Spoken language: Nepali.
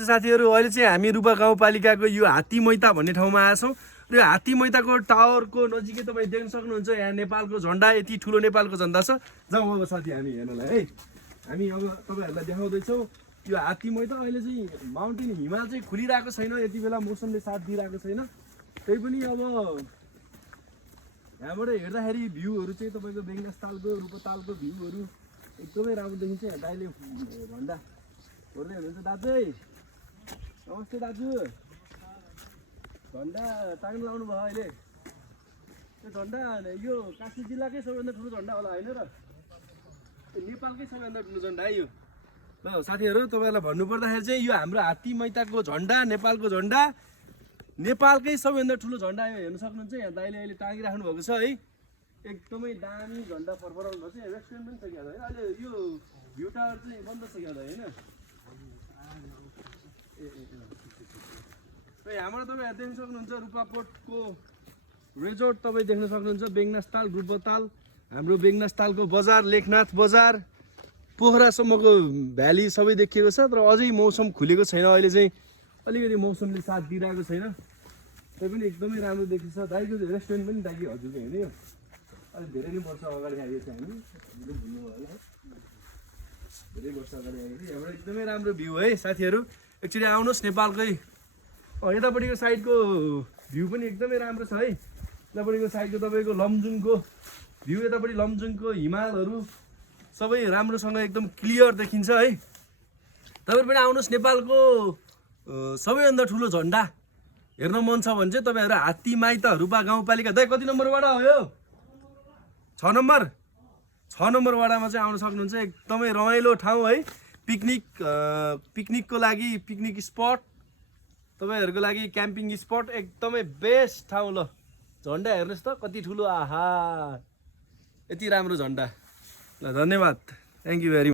साथीहरू अहिले चाहिँ हामी रुपा गाउँपालिकाको यो हात्ती मैता भन्ने ठाउँमा आएछौँ र यो हात्ती मैताको टावरको नजिकै तपाईँ देख्न सक्नुहुन्छ यहाँ नेपालको झन्डा यति ठुलो नेपालको झन्डा छ। जाउँ अब साथी हामी हेर्नलाई है। हामी अब तपाईँहरूलाई देखाउँदैछौँ यो हात्ती मैता। अहिले चाहिँ माउन्टेन हिमाल चाहिँ खुलिरहेको छैन, यति बेला मौसमले साथ दिइरहेको छैन। त्यही पनि अब यहाँबाट हेर्दाखेरि भ्यूहरू चाहिँ तपाईँको बेङ्गासतालको रूपतालको भ्यूहरू एकदमै राम्रो देखिन्छ। यहाँ दाइले झन्डा हेर्दै हुनुहुन्छ। दाजु नमस्ते दाजु, झन्डा टाङ्नु लाउनु भयो अहिले। त्यो झन्डा यो कास्की जिल्लाकै सबैभन्दा ठुलो झन्डा होला होइन र? नेपालकै सबैभन्दा ठुलो झन्डा है यो। ल साथीहरू तपाईँहरूलाई भन्नुपर्दाखेरि चाहिँ यो हाम्रो हात्ती मैताको झन्डा, नेपालको झन्डा, नेपालकै सबैभन्दा ठुलो झन्डा यो हेर्न सक्नुहुन्छ। यहाँ दाइले अहिले टाँगिराख्नु भएको छ है। एकदमै दामी झन्डा फरफराउनु भएको छ। रेस्टुरेन्ट पनि छ क्या है। अहिले यो भ्यू टावर चाहिँ बन्द छ क्या होइन? यहाँबाट तपाईँ देख्न सक्नुहुन्छ रूपापोर्टको रिजोर्ट तपाईँ देख्न सक्नुहुन्छ। बेङ्गासताल, रूपताल, हाम्रो बेङ्गासतालको बजार, लेखनाथ बजार, पोखरासम्मको भ्याली सबै देखिएको छ। तर अझै मौसम खुलेको छैन। अहिले चाहिँ अलिकति मौसमले साथ दिइरहेको छैन। त्यही पनि एकदमै राम्रो देखिन्छ। दाइको रेस्टुरेन्ट पनि दाइकी हजुरको हेर्ने हो। अलिक धेरै नै वर्ष अगाडि आएको छ हामी, हजुरले भुल्नुभयो होला, धेरै वर्ष अगाडि आएको थियो। यहाँबाट एकदमै राम्रो भ्यू है साथीहरू। एक्चुअली आउनुहोस् नेपालकै यतापट्टिको साइडको भ्यू पनि एकदमै राम्रो छ है। यतापट्टिको साइडको तपाईँको लमजुङको भ्यू, यतापट्टि लमजुङको हिमालहरू सबै राम्रोसँग एकदम क्लियर देखिन्छ है। तपाईँ पनि आउनुहोस्। नेपालको सबैभन्दा ठुलो झन्डा हेर्न मन छ भने चाहिँ तपाईँहरू हात्ती मैता रुपा गाउँपालिका। दाइ कति नम्बर वडा हो यो? 6 नम्बर। 6 नम्बर वडामा चाहिँ आउन सक्नुहुन्छ। एकदमै रमाइलो ठाउँ है। पिकनिकको लागि पिकनिक स्पट, तपाईँहरूको लागि क्याम्पिङ स्पट एकदमै बेस्ट ठाउँ। ल झन्डा हेर्नुहोस् त कति ठुलो, आहा यति राम्रो झन्डा। ल धन्यवाद, थ्याङ्क यू भेरी मच।